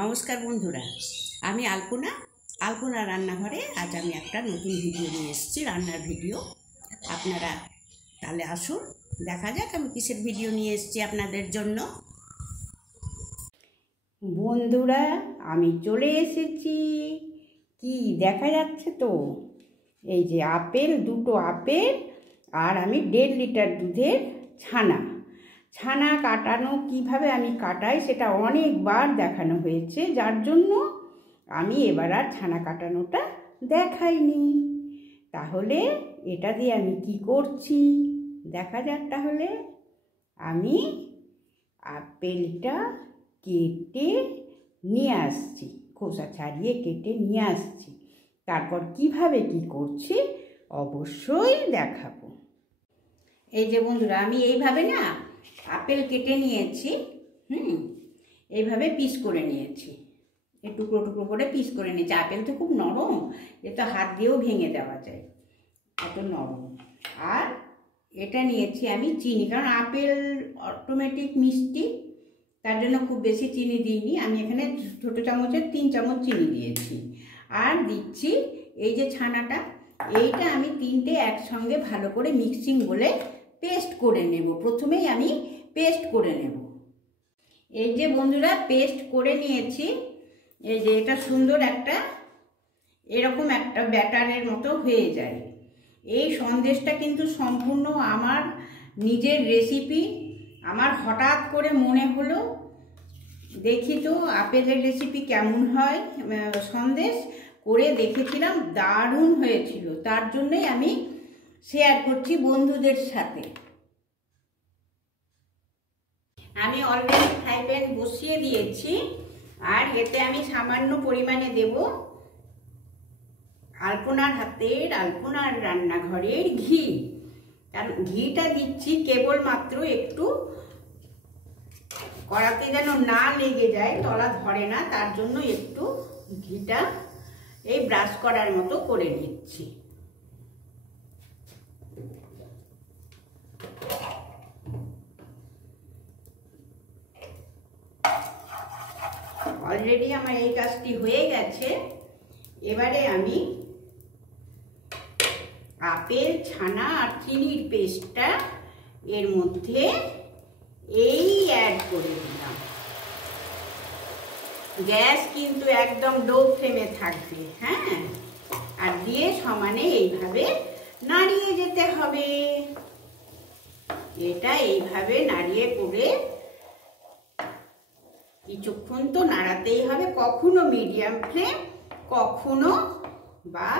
নমস্কার বন্ধুরা, আমি আলপনা রান্নাঘরে আজ আমি একটা নতুন ভিডিও নিয়ে এসেছি, রান্নার ভিডিও। আপনারা তাহলে আসুন, দেখা যাক আমি কিসের ভিডিও নিয়ে এসেছি আপনাদের জন্য। বন্ধুরা, আমি চলে এসেছি। কি দেখা যাচ্ছে তো, এই যে দুটো আপেল আর আমি 1.5 লিটার দুধের ছানা কাটানো কিভাবে আমি কাটাই সেটা অনেকবার দেখানো হয়েছে, যার জন্য আমি এবার আর ছানা কাটানোটা দেখাইনি। তাহলে এটা দিয়ে আমি কি করছি দেখা যাক। তাহলে আমি আপেলটা কেটে নিয়ে আসছি, খোসা ছাড়িয়ে কেটে নিয়ে আসছি। তারপর কিভাবে কি করছি অবশ্যই দেখাবো। এই যে বন্ধুরা, আমি এইভাবে না আপেল কেটে নিয়েছি। এইভাবে পিস করে নিয়েছি, এই টুকরো টুকরো করে পিস করে নিয়েছি। আপেল তো খুব নরম, এ তো হাত দিয়েও ভেঙে দেওয়া যায়, এত নরম। আর এটা নিয়েছি আমি চিনি, কারণ আপেল অটোমেটিক মিষ্টি, তার জন্য খুব বেশি চিনি দিইনি। আমি এখানে ছোটো চামচের 3 চামচ চিনি দিয়েছি। আর দিচ্ছি এই যে ছানাটা, এইটা আমি 3টে একসঙ্গে ভালো করে মিক্সিং বলে পেস্ট করে নেব। প্রথমেই আমি পেস্ট করে নেব। এই যে বন্ধুরা, পেস্ট করে নিয়েছি। এই যে এটা সুন্দর একটা এরকম একটা ব্যাটারের মতো হয়ে যায়। এই সন্দেশটা কিন্তু সম্পূর্ণ আমার নিজের রেসিপি। আমার হঠাৎ করে মনে হলো দেখি তো আপেলের রেসিপি কেমন হয়, সন্দেশ করে দেখেছিলাম, দারুণ হয়েছিল। তার জন্যই আমি শেয়ার করছি বন্ধুদের সাথে। আমি অলরেডি ফ্রাই প্যান বসিয়ে দিয়েছি, আর এতে আমি সামান্য পরিমাণে দেব আলপনার রান্নাঘরের ঘি। কারণ ঘিটা দিচ্ছি কেবলমাত্র একটু কড়াতে যেন না লেগে যায়, তলা ধরে না, তার জন্য একটু ঘিটা এই ব্রাশ করার মতো করে নিচ্ছি। অলরেডি আমার এই কাজটি হয়ে গেছে। এবারে আমি আপেল, ছানা আর চিনির পেস্টটা এর মধ্যে অ্যাড করে দিলাম। গ্যাস কিন্তু একদম লো ফ্লেমে থাকবে, হ্যাঁ। আর দিয়ে সমানে এইভাবে নাড়িয়ে যেতে হবে। এটা এইভাবে নাড়িয়ে করে কিছুক্ষণ তো নাড়াতেই হবে, কখনো মিডিয়াম ফ্লেম, কখনো বা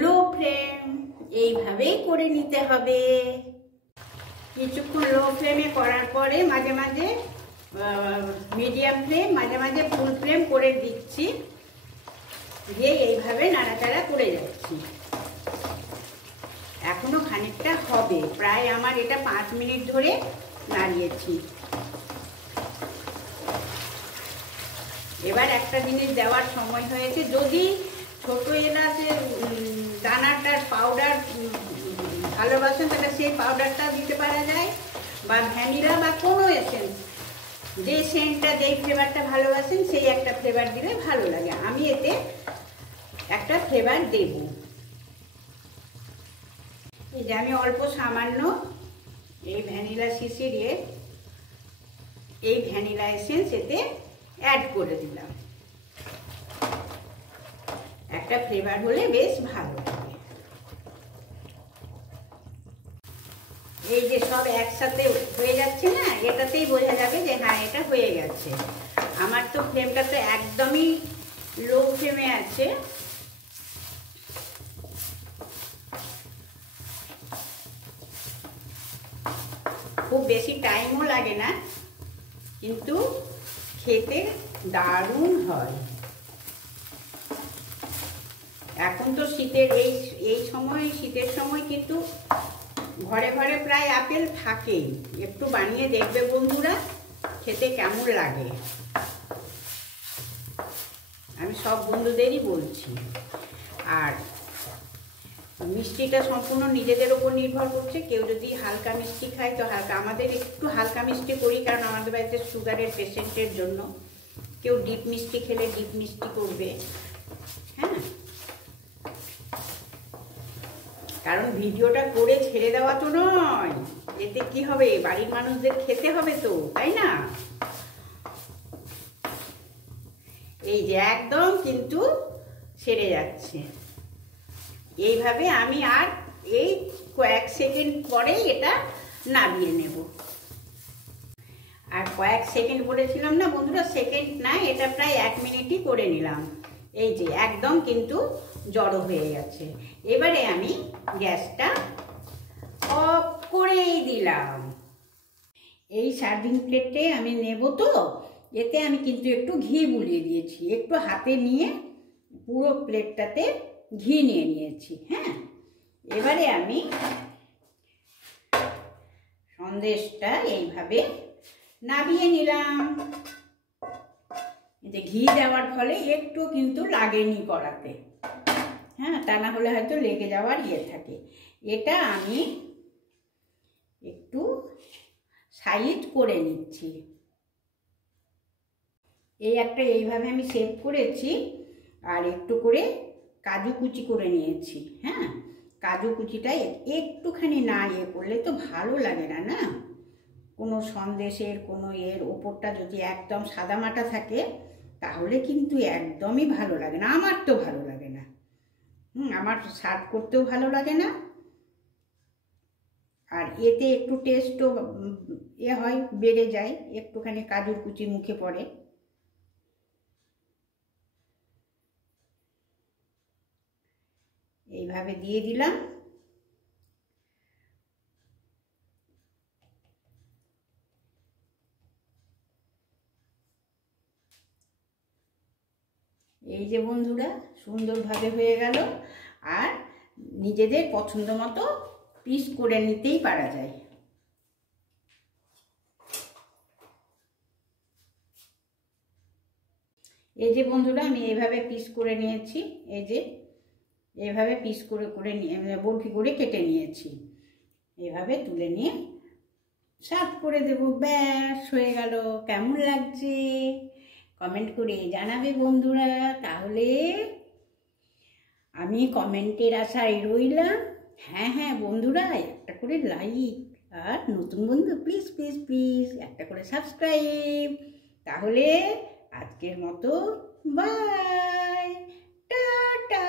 লো ফ্লেম, এইভাবেই করে নিতে হবে। কিছুক্ষণ লো ফ্লেমে করার পরে মাঝে মাঝে মিডিয়াম ফ্লেম, মাঝে মাঝে ফুল ফ্লেম করে দিচ্ছি, দিয়ে এইভাবে নাড়াচাড়া করে যাচ্ছি। এখনো খানিকটা হবে, প্রায় আমার এটা 5 মিনিট ধরে নাড়িয়েছি। এবার একটা জিনিস দেওয়ার সময় হয়েছে, যদি ছোট এলাচের দানাটার পাউডার ভালোবাসেন তাহলে সেই পাউডারটা দিতে পারা যায়, বা ভ্যানিলা বা কোনো এসেন্স, যে সেন্টটা যেই ফ্লেভারটা ভালোবাসেন সেই একটা ফ্লেভার দিলে ভালো লাগে। আমি এতে একটা ফ্লেভার দেব। এই যে আমি অল্প সামান্য এই ভ্যানিলা শিশিরে এই ভ্যানিলা এসেন্স এতে অ্যাড করে দিলাম। একটা ফ্লেভার হলে বেশ ভালো লাগে। এই যে সব একসাথে হয়ে যাচ্ছে না, এটাতেই বোঝা যাবে যে হ্যাঁ এটা হয়ে গেছে। আমার তো ফ্লেমটা তো একদমই লো ফ্লেমে আছে। খুব বেশি টাইমও লাগে না, কিন্তু খেতে দারুণ হয়। এখন তো শীতের শীতের সময় কিন্তু ঘরে ঘরে প্রায় আপেল থাকেই। একটু বানিয়ে দেখবে বন্ধুরা, খেতে কেমন লাগে। আমি সব বন্ধুদেরই বলছি। আর মিষ্টিটা সম্পূর্ণ নিজেদের ওপর নির্ভর করছে। কেউ যদি হালকা মিষ্টি খায় তো হালকা, আমাদের একটু হালকা মিষ্টি করি কারণ আমাদের বাড়িতে সুগারের পেশেন্টের জন্য। কেউ ডিপ মিষ্টি খেলে ডিপ মিষ্টি করবে, হ্যাঁ। কারণ ভিডিওটা করে ছেড়ে দেওয়া তো নয়, এতে কি হবে, বাড়ির মানুষদের খেতে হবে তো, তাই না? এই যে একদম কিন্তু সেরে যাচ্ছে। এইভাবে আমি আর এই কয়েক সেকেন্ড পরে এটা নামিয়ে নেব। আর কয়েক সেকেন্ড বলেছিলাম না বন্ধুরা, সেকেন্ড না, এটা প্রায় 1 মিনিটই করে নিলাম। এই যে একদম কিন্তু জড়ো হয়ে গেছে। এবারে আমি গ্যাসটা অফ করেই দিলাম। এই সার্ভিং প্লেটে আমি নেব তো, এতে আমি কিন্তু একটু ঘি বুলিয়ে দিয়েছি, একটু হাতে নিয়ে পুরো প্লেটটাতে ঘি নিয়ে নিয়েছি, হ্যাঁ। এবারে আমি সন্দেশটা এইভাবে নামিয়ে নিলাম। এতে ঘি দেওয়ার ফলে একটু কিন্তু লাগেনি কড়াতে, হ্যাঁ, তা না হলে হয়তো লেগে যাওয়ার ইয়ে থাকে। এটা আমি একটু সাইড করে নিচ্ছি। এই একটা এইভাবে আমি শেপ করেছি, আর একটু করে কাজু কুচি করে নিয়েছি, হ্যাঁ। কাজু কুচিটা একটুখানি না ইয়ে করলে তো ভালো লাগে না, না? কোনো সন্দেশের কোনো এর ওপরটা যদি একদম সাদামাটা থাকে তাহলে কিন্তু একদমই ভালো লাগে না, আমার তো ভালো লাগে না। আমার সার্ভ করতেও ভালো লাগে না। আর এতে একটু টেস্টও হয়, বেড়ে যায়, একটুখানি কাজুর কুচি মুখে পড়ে। এইভাবে দিয়ে দিলাম। এই যে বন্ধুরা সুন্দরভাবে হয়ে গেল। আর নিজেদের পছন্দ মতো পিস করে নিতেই পারা যায়। এই যে বন্ধুরা আমি এইভাবে পিস করে নিয়েছি, এই যে এইভাবে পিস করে করে নিয়ে বরফি করে কেটে নিয়েছি। এইভাবে তুলে নিয়ে সার্ভ করে দেবো, ব্যাস হয়ে গেল। কেমন লাগছে কমেন্ট করে জানাবে বন্ধুরা। তাহলে আমি কমেন্টের আশায় রইলাম। হ্যাঁ হ্যাঁ বন্ধুরা, একটা করে লাইক, আর নতুন বন্ধু প্লিজ প্লিজ প্লিজ একটা করে সাবস্ক্রাইব। তাহলে আজকের মতো বাই, টাটা।